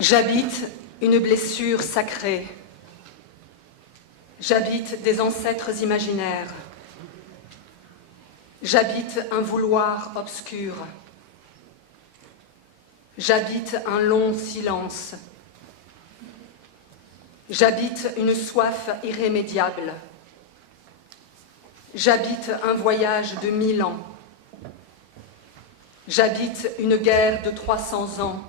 J'habite une blessure sacrée. J'habite des ancêtres imaginaires. J'habite un vouloir obscur. J'habite un long silence. J'habite une soif irrémédiable. J'habite un voyage de 1000 ans. J'habite une guerre de 300 ans.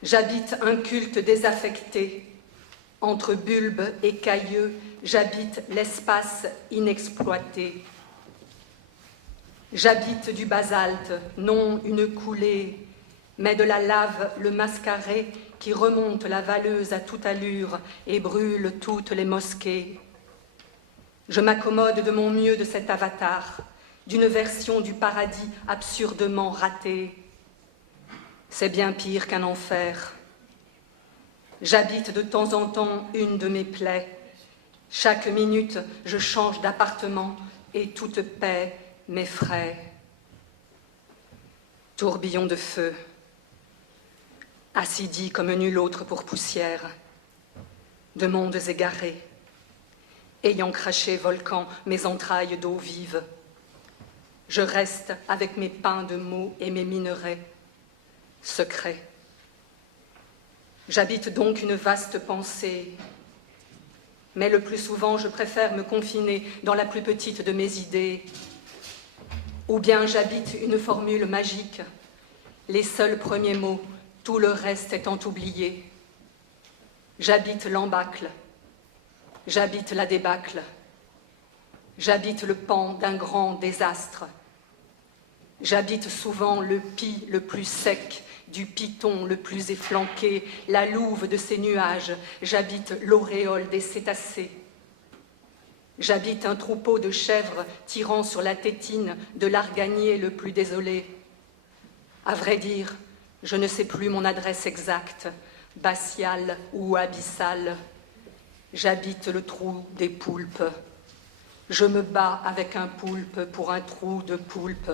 J'habite un culte désaffecté. Entre bulbes et cailleux, j'habite l'espace inexploité. J'habite du basalte, non une coulée, mais de la lave le mascaré qui remonte la Valleuse à toute allure et brûle toutes les mosquées. Je m'accommode de mon mieux de cet avatar, d'une version du paradis absurdement ratée. C'est bien pire qu'un enfer. J'habite de temps en temps une de mes plaies. Chaque minute, je change d'appartement et toute paix m'effraie. Tourbillon de feu, assidie comme nul autre pour poussière, de mondes égarés, ayant craché volcan mes entrailles d'eau vive. Je reste avec mes pains de mots et mes minerais, secrets. J'habite donc une vaste pensée, mais le plus souvent je préfère me confiner dans la plus petite de mes idées. Ou bien j'habite une formule magique, les seuls premiers mots, tout le reste étant oublié. J'habite l'embâcle, j'habite la débâcle, j'habite le pan d'un grand désastre. J'habite souvent le pis le plus sec, du python le plus efflanqué, la louve de ses nuages, j'habite l'auréole des cétacés. J'habite un troupeau de chèvres tirant sur la tétine de l'arganier le plus désolé. À vrai dire, je ne sais plus mon adresse exacte, abbatiale ou abyssale. J'habite le trou des poulpes. Je me bats avec un poulpe pour un trou de poulpe.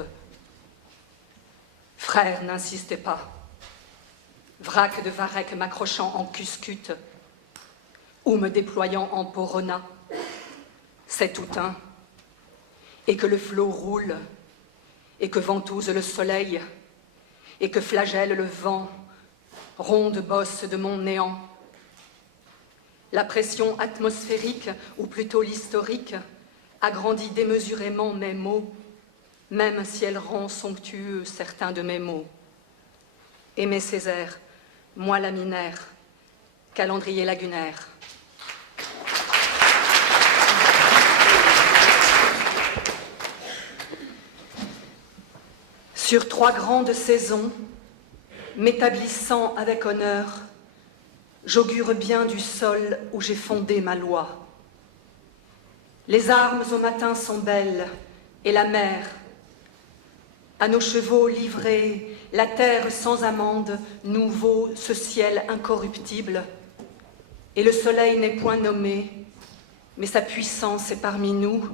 Frère, n'insistez pas. Vrac de varech m'accrochant en cuscute ou me déployant en porona, c'est tout un. Et que le flot roule, et que ventouse le soleil, et que flagelle le vent, ronde bosse de mon néant. La pression atmosphérique, ou plutôt l'historique, agrandit démesurément mes mots, même si elle rend somptueux certains de mes mots. Aimé Césaire, moi laminaire, calendrier lagunaire. Sur 3 grandes saisons, m'établissant avec honneur, j'augure bien du sol où j'ai fondé ma loi. Les armes au matin sont belles, et la mer, à nos chevaux livrés, la terre sans amende nous vaut ce ciel incorruptible. Et le soleil n'est point nommé, mais sa puissance est parmi nous.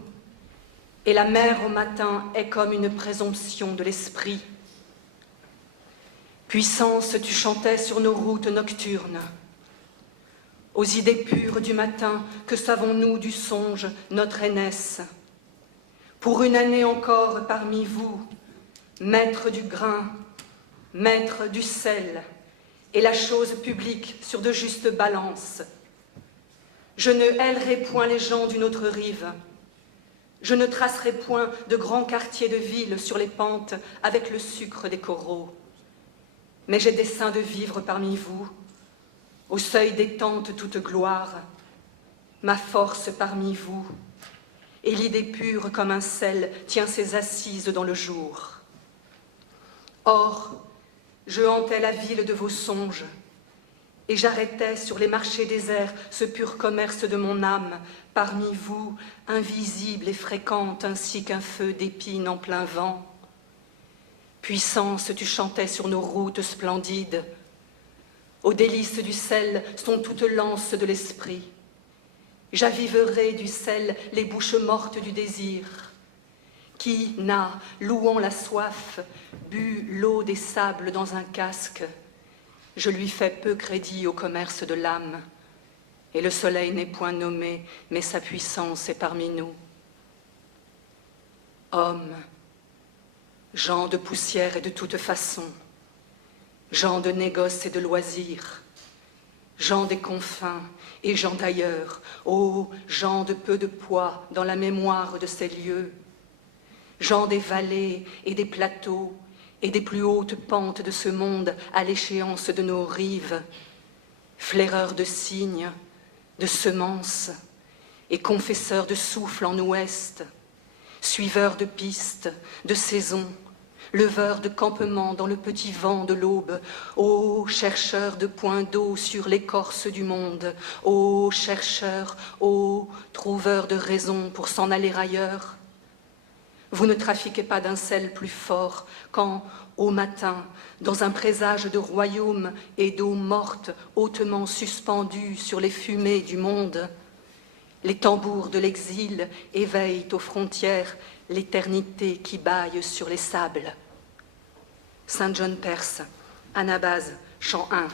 Et la mer au matin est comme une présomption de l'esprit. Puissance, tu chantais sur nos routes nocturnes. Aux idées pures du matin, que savons-nous du songe, notre aînesse? Pour une année encore parmi vous, maître du grain, maître du sel, et la chose publique sur de justes balances. Je ne hélerai point les gens d'une autre rive. Je ne tracerai point de grands quartiers de ville sur les pentes avec le sucre des coraux. Mais j'ai dessein de vivre parmi vous, au seuil des tentes toute gloire, ma force parmi vous, et l'idée pure comme un sel tient ses assises dans le jour. Or, je hantais la ville de vos songes, et j'arrêtais sur les marchés déserts ce pur commerce de mon âme, parmi vous, invisible et fréquente, ainsi qu'un feu d'épines en plein vent. Puissance, tu chantais sur nos routes splendides. Aux délices du sel sont toutes lances de l'esprit. J'aviverai du sel les bouches mortes du désir. Qui n'a, louant la soif, bu l'eau des sables dans un casque, je lui fais peu crédit au commerce de l'âme, et le soleil n'est point nommé, mais sa puissance est parmi nous. Hommes, gens de poussière et de toute façon, gens de négoce et de loisirs, gens des confins et gens d'ailleurs, ô gens de peu de poids dans la mémoire de ces lieux, gens des vallées et des plateaux et des plus hautes pentes de ce monde à l'échéance de nos rives, flaireurs de signes, de semences et confesseurs de souffle en ouest, suiveurs de pistes, de saisons, leveurs de campements dans le petit vent de l'aube, ô chercheurs de points d'eau sur l'écorce du monde, ô chercheurs, ô trouveurs de raisons pour s'en aller ailleurs. Vous ne trafiquez pas d'un sel plus fort quand, au matin, dans un présage de royaume et d'eau morte hautement suspendue sur les fumées du monde, les tambours de l'exil éveillent aux frontières l'éternité qui bâille sur les sables. Saint John Perse, Anabase, chant 1.